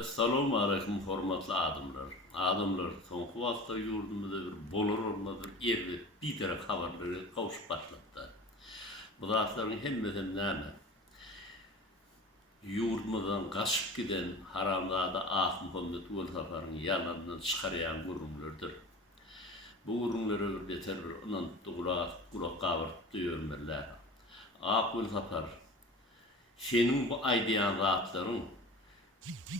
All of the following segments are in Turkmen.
Assalamu alaikum hormatly adamlar. Adamlar soňky wagtda ýurdumyzda bir bolar bolmadyr erdi bir taraf habarlary gawşyp başlapdy. Bu zatlaryň hemmesi näme? Ýurdumyzdan gaçyp giden haramzada Ah Muhammed Ulsafaryň ýalandan çykarýan gurumlardyr. Bu gurumlara bir beter bir ynandy gulak gabyryp diýerler. Ah Ulsafar, senin bu aýdýan zatlaryň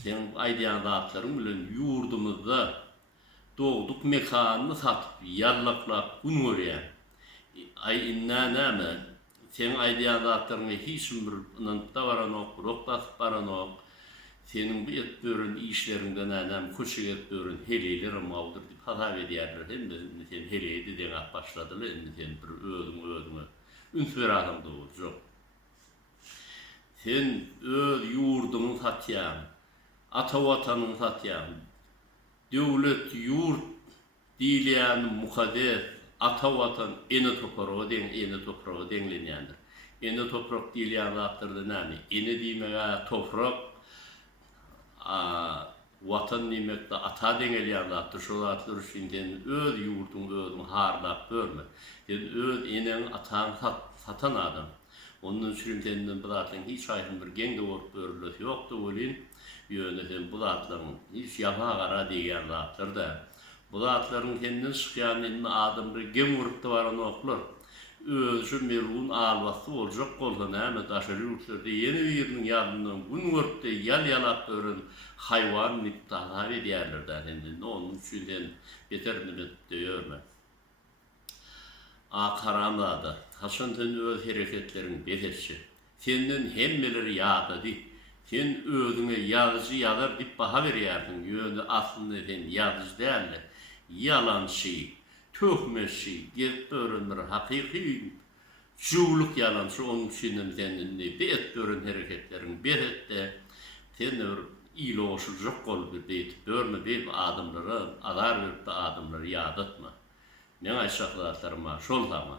Sen aýdýan zatlaryň bilen ýurdumyzda dogduk mekanyny satyp, ýallaklap gün görýän. Ay inna näme? Sen aýdýan zatlaryňa hiç bir ynanykda baranok, rokdas baranok. Senin bu etbörün işlerinden näme köşe etbörün heleylerim maldyr diýip hasap edýärler. Hemde sen heleydi diýip başladylar. Endi sen bir özüňe üns beradym dowurjak. Sen öz ýurduňy satýan, ata watanyny satýan, döwlet ýurt diýilýän mukaddes ata watan ene topragy deňlenýändir. Ene toprak diýilýän zatlarda näme? Ene diýmege toprak, watan diýmekde ata deňelýän zatlar, şo zatlar üçin öz ýurduň özüň harlap görme. Sen öz eneň ataň satan adam. Onun üçün bu zatlaryň hiç aýdym bir geňde bolup görülýär ýokdy bolýan. Ýöne bu zatlaryň hiç ýafa gara diýen zatlar da. Bu zatlaryň kendini çykýan adamry geň urupdy baran oklar. Özü merun albasy boljak bolsa näme daşary ýurtlarda ýene biriniň ýadyndan gün görüpdi ýal-ýalap görün haýwan nitdaha edýärler da. Endi onun üçün betermi diýerler. Akaramada, haşan sen öz hereketleriň beherçi. Senden hemmeleri ýadydy. Sen özüňe ýazyjy ýazar diýip baha berýärdiň. Ýöne aslynda sen ýazyjy däl, ýalançy, töhmetçi, gelip öğrenler hakyky jowluk ýalançy onuň üçin sen bet görün hereketleriň berette sen ýyloşujak bolup diýip görme diýip adamlara, adar berip adamlara ýadatma. Ne aýşaklatlarma şol zaman.